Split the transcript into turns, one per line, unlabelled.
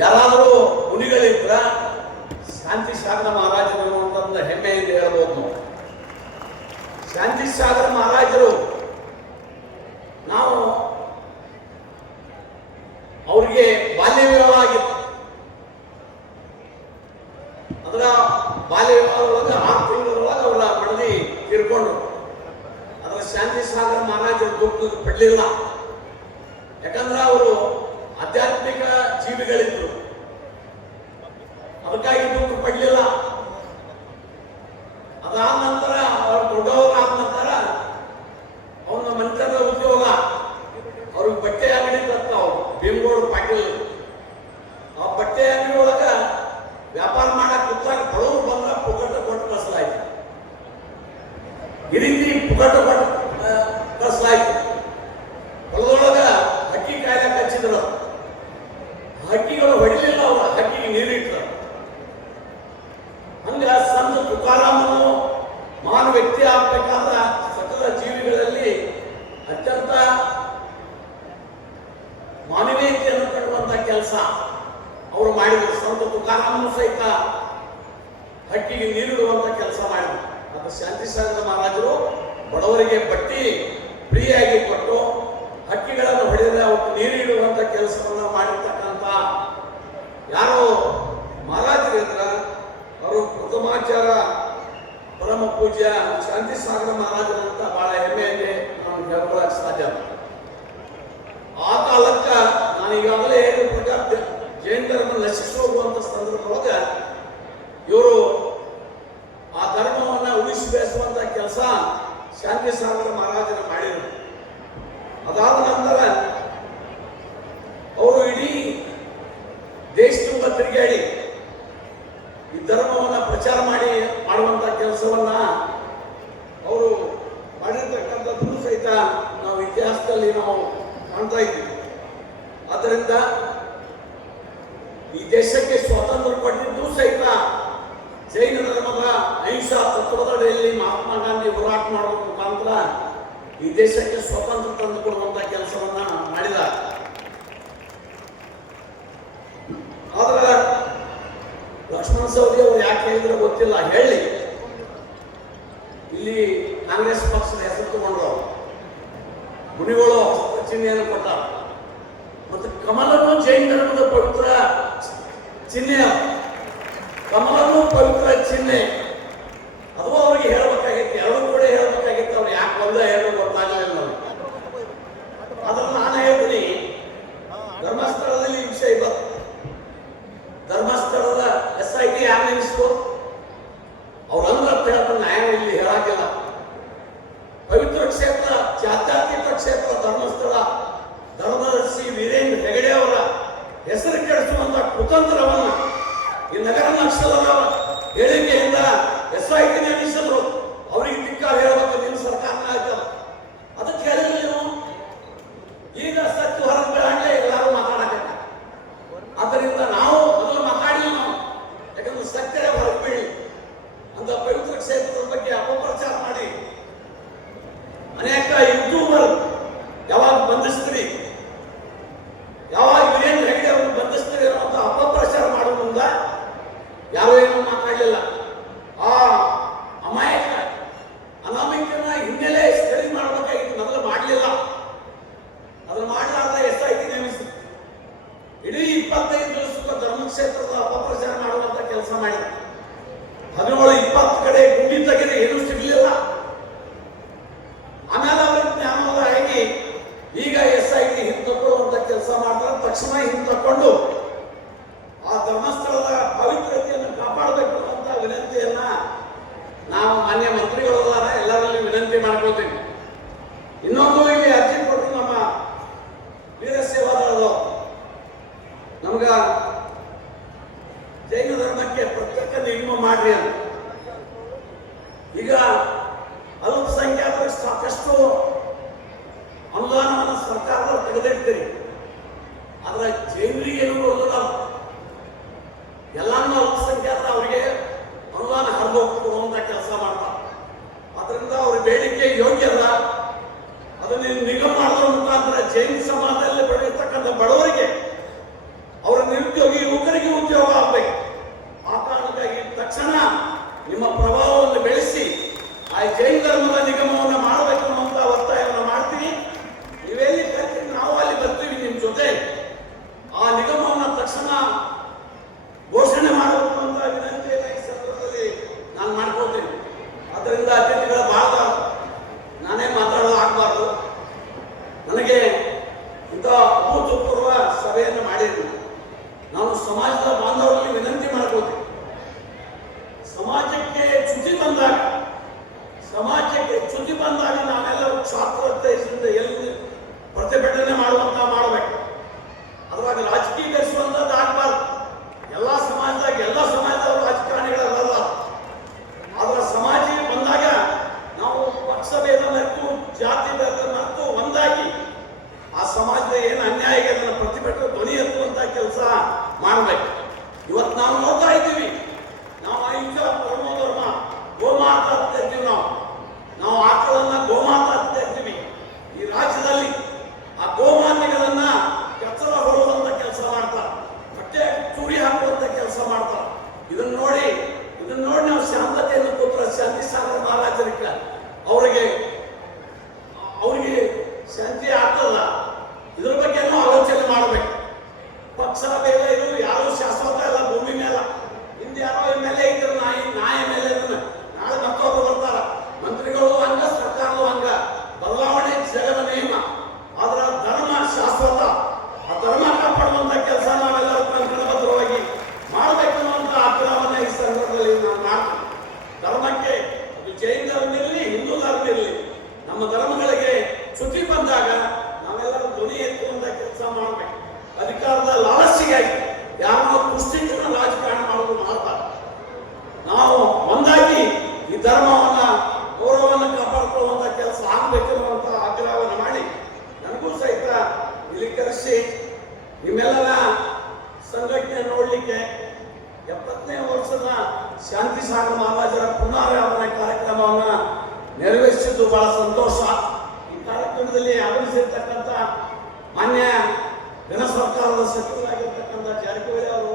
ಯಾರಾದರೂ ಹುಲಿಗಳಿದ್ರ ಶಾಂತಿ ಸಾಗರ ಮಹಾರಾಜರು ಅಂತಂದ ಹೆಮ್ಮೆ ಹೇಳ್ಬೋದು ನಾವು. ಶಾಂತಿ ಸಾಗರ ಮಹಾರಾಜರು, ನಾವು ಅವರಿಗೆ ಬಾಲ್ಯ ವಿವಾಹ ಆಗಿತ್ತು ಅದರ ಬಾಲ್ಯ ವಿವಾಹದೊಳಗೆ ಆರು ತಿಂಗಳೊಳಗೆ ಅವರ ಮಡದಿ ತೀರ್ಕೊಂಡ್ರು. ಅದರ ಶಾಂತಿ ಸಾಗರ ಮಹಾರಾಜರು ದುಃಖ ಪಡಲಿಲ್ಲ. ಯಾಕಂದ್ರೆ ಅವರು ಆಧ್ಯಾತ್ಮಿಕ ಜೀವಿಗಳಿದ್ರು. ಅದಕ್ಕಾಗಿ ದುಃಖ ಪಡಲಿಲ್ಲ ಅದಾದ ನಂತರ ಬಡವರಿಗೆ ಬಟ್ಟಿ ಫ್ರೀಯಾಗಿ ಕೊಟ್ಟು ಹಕ್ಕಿಗಳನ್ನು ಹೊಡೆದ ಅವಕ್ಕೆ ನೀರಿಡುವಂಥ ಕೆಲಸವನ್ನು ಮಾಡಿರ್ತಕ್ಕಂಥ ಯಾರು ಮಹಾರಾಜರು ಇದ್ರ. ಅವರು ಪ್ರಥಮಾಚಾರ ಪರಮ ಪೂಜ್ಯ ಶಾಂತಿ ಸಾಗರ ಮಹಾರಾಜರಂತ ಬಹಳ ಹೆಮ್ಮೆಯಲ್ಲಿ ನಾನು ಹೇಳ್ಕೊಳಕ್ ಸಾಧ್ಯ. ಆ ಕಾಲಕ್ಕ ನಾನು ಈಗಾಗಲೇ ಹೇಳಿದ ಪ್ರಕಾರ ಜೈನ ಧರ್ಮ ನಶಿಸಿ ಹೋಗುವಂತ ಸಂದರ್ಭದೊಳಗ ಇವರು ಆ ಧರ್ಮವನ್ನ ಉಳಿಸಿ ಬೆಳೆಸುವಂತ ಕೆಲಸ ಶಾಂತಿ ಸಾಗರ ಮಹಾರಾಜನ ಮಾಡಿದರು. ಅದಾದ ನಂತರ ಅವರು ಇಡೀ ದೇಶ ತುಂಬ ತಿರುಗಾಡಿ ಈ ಧರ್ಮವನ್ನ ಪ್ರಚಾರ ಮಾಡಿ ಮಾಡುವಂತ ಕೆಲಸವನ್ನ ಅವರು ಮಾಡಿರ್ತಕ್ಕಂಥದ್ದು ಸಹಿತ ನಾವು ಇತಿಹಾಸದಲ್ಲಿ ನಾವು ಕಾಣ್ತಾ ಇದ್ದೀವಿ. ಆದ್ದರಿಂದ ಈ ದೇಶಕ್ಕೆ ಸ್ವಾತಂತ್ರ್ಯ ಪಡೆದಿದ್ದು ಸಹಿತ ಜೈನ ಧರ್ಮದ ಅಹಿಂಸಾ ತತ್ವದಡಿಯಲ್ಲಿ ಮಹಾತ್ಮ ಗಾಂಧಿ ಹೋರಾಟ ಮಾಡುವ ಮುಖಾಂತರ ಈ ದೇಶಕ್ಕೆ ಸ್ವಾತಂತ್ರ್ಯ ತಂದುಕೊಡುವಂತ ಕೆಲಸವನ್ನ ಮಾಡಿದ. ಆದ್ರೆ ಲಕ್ಷ್ಮಣ ಸವದಿ ಅವರು ಯಾಕೆ ಹೇಳಿದ್ರೆ ಗೊತ್ತಿಲ್ಲ. ಹೇಳಿ. ಇಲ್ಲಿ ಕಾಂಗ್ರೆಸ್ ಪಕ್ಷದ ಹೆಸರು ತಗೊಂಡ್ರು ಗುಣಿಗಳು ಚಿಹ್ನೆಯನ್ನು ಕೊಟ್ಟ ಮತ್ತು ಕಮಲನು ಜೈನ ಧರ್ಮದ ಪವಿತ್ರ ಚಿಹ್ನೆ. ಅದು. ಚಿಹ್ನೆ ಅದು ಅವ್ರಿಗೆ ಹೇಳ್ಬೇಕಾಗಿತ್ತು, ಎರಡು ಕೂಡ ಹೇಳ್ಬೇಕಾಗಿತ್ತು, ಅವ್ರು ಯಾಕೆ ಒಂದೇ ಹೇಳೋ ಗೊತ್ತಾಗಲಿಲ್ಲ ಅದನ್ನು ನಾನು ಹೇಳ್ತೀನಿ, ಧರ್ಮಸ್ಥಳದಲ್ಲಿ ವಿಷಯ ಬಂತು ಧರ್ಮಸ್ಥಳದ ಎಸ್ ಐ ಟಿ ಯಾರು ನಿಲ್ಲಿಸ್ತು ಅವ್ರ ಅಂತ ಹೇಳ್ತಾರೆ ನ್ಯಾಯ ಇಲ್ಲಿ ಹೇಳಕ್ಕಿಲ್ಲ. ಪವಿತ್ರ ಕ್ಷೇತ್ರ ಜಾತ್ಯಾತೀತ ಕ್ಷೇತ್ರ, ಧರ್ಮಸ್ಥಳ. ಧರ್ಮದರ್ಶಿ ವೀರೇಂದ್ರ ಹೆಗಡೆ ಅವರ ಹೆಸರು ಕೆಡಿಸುವಂತ ಕುತಂತ್ರವನ್ನು ಈ ನಗರ ನಕ್ಷಲದ ಹೇಳಿಕೆಯಿಂದ ಎಸ್ ಐ ಟಿ ಇಡೀ ಇಪ್ಪತ್ತೈದು ದಿವಸದ ಧರ್ಮಕ್ಷೇತ್ರದ ಅಪಪ್ರಚಾರ ಮಾಡುವಂತ ಕೆಲಸ ಮಾಡಿದ ಹದಿನೇಳು, ಇಪ್ಪತ್ತು ಕಡೆ ಗುಂಡಿ ತೆಗೆದು ಏನೂ ಸಿಗಲಿಲ್ಲ. ಆಮೇಲೆ ಅವರ ಜ್ಞಾನೋದಯ ಆಗಿ ಈಗ ಎಸ್ ಐ ಟಿ ಹಿಂತಕೊಳ್ಳುವಂತ ಕೆಲಸ ಮಾಡ್ತಾರೆ. ತಕ್ಷಣ ಹಿಂತಕೊಂಡು ಜೈನ ಧರ್ಮಕ್ಕೆ ಪ್ರತ್ಯೇಕ ನಿಯಮ ಮಾಡ್ರಿ ಅಂತ. ಈಗ ಅಲ್ಪಸಂಖ್ಯಾತರಿಗೆ ಸಾಕಷ್ಟು ಅನುದಾನವನ್ನು ಸರ್ಕಾರದವರು ತೆಗೆದಿಡ್ತೀರಿ. ಆದ್ರೆ ಜೈನರಿಗೆ ಏನು ಬರೋದಿಲ್ಲ ಎಲ್ಲಾನು ಅಲ್ಪಸಂಖ್ಯಾತರ ಅವರಿಗೆ ಅನುದಾನ ಹರಿದು ಅಂತ ಕೆಲಸ ಮಾಡ್ತಾರೆ. ಅದರಿಂದ ಅವ್ರ ಬೇಡಿಕೆ ಯೋಗ್ಯ ಅದ ದೇಶದಿಂದ ಎಲ್ಲಿ ಪ್ರತಿಭಟನೆ ಮಾಡುವಂತ ಶಾಂತಿ ಸಾಗರ ಮಹಾರಾಜರ ಪುನರಾಗಮನ ಕಾರ್ಯಕ್ರಮವನ್ನು ನೆರವೇರಿಸಿದ್ದು ಬಹಳ ಸಂತೋಷ. ಈ ಕಾರ್ಯಕ್ರಮದಲ್ಲಿ ಆಗಮಿಸಿರ್ತಕ್ಕಂಥ ಮಾನ್ಯ ಗಣ ಸರ್ಕಾರದ ಸಚಿವರಾಗಿರ್ತಕ್ಕಂಥ ಜಾರಕಿಹೊಳಿ ಅವರು